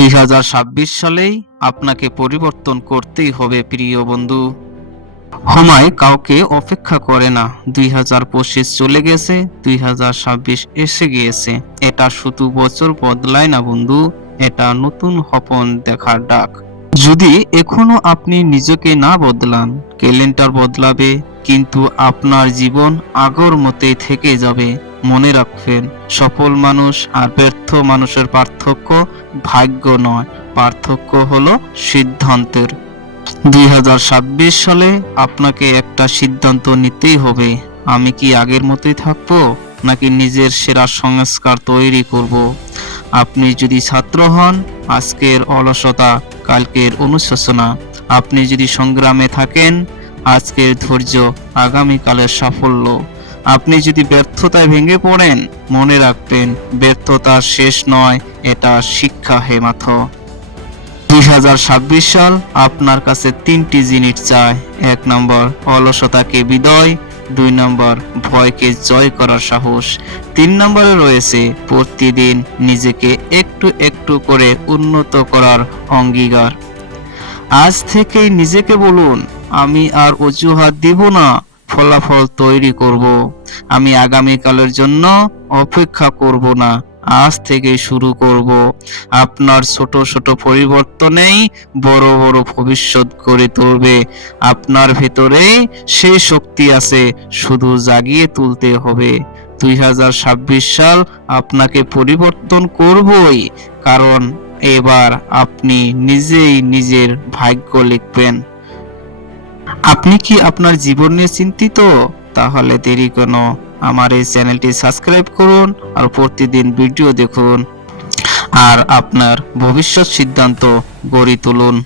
2026 সালেই আপনাকে পরিবর্তন করতেই হবে প্রিয় বন্ধু। সময় কাউকে অপেক্ষা করে না। 2025 চলে গেছে, 2026 এসে গিয়েছে। এটা শুধু বছর বদলায় না বন্ধু, এটা নতুন স্বপ্ন দেখার ডাক। যদি এখনো আপনি নিজেকে না বদলান, ক্যালেন্ডার বদলাবে, কিন্তু আপনার জীবন আগের মতোই থেকে যাবে। মনে রাখবেন, সফল মানুষ আর ব্যর্থ মানুষের পার্থক্য ভাগ্য নয়, পার্থক্য হলো সিদ্ধান্তের। 2026 সালে আপনাকে একটা সিদ্ধান্ত নিতেই হবে। আমি কি আগের মতোই থাকবো, নাকি নিজের সেরা সংস্কার তৈরি করব? আপনি যদি ছাত্র হন, আজকের অলসতা কালকের অনুশোচনা। আপনি যদি সংগ্রামে থাকেন, আজকের ধৈর্য আগামীকালের সাফল্য। আপনি যদি ব্যর্থতায় ভেঙে পড়েন, মনে রাখবেন ব্যর্থতা শেষ নয়, এটা শিক্ষা হে মাত্র। 2026 সাল আপনার কাছে 3টি জিনিস চায়। 1 নম্বর অলসতাকে বিদায়, 2 নম্বর ভয়কে জয় করার সাহস, 3 নম্বরে রয়েছে প্রতিদিন নিজেকে একটু একটু করে উন্নত করার অঙ্গীকার। আজ থেকেই নিজেকে বলুন, আমি আর অজুহাত দিব না, ফলাফল তৈরি করব। আমি আগামীকালের জন্য অপেক্ষা করব না, আজ থেকে শুরু করব। আপনার ছোট ছোট পরিবর্তনেই বড় বড় ভবিষ্যৎ গড়ে তুলবে। আপনার ভেতরেই সেই শক্তি আছে, শুধু জাগিয়ে তুলতে হবে। 2026 সাল আপনাকে পরিবর্তন করবই, কারণ এবার আপনি নিজেই নিজের ভাগ্য লিখবেন। আপনি কি আপনার জীবন নিয়ে চিন্তিত? তাহলে দেরি কেন? আমার এই চ্যানেলটি সাবস্ক্রাইব করুন আর প্রতিদিন ভিডিও দেখুন আর আপনার ভবিষ্যৎ সিদ্ধান্ত গড়ে তুলুন।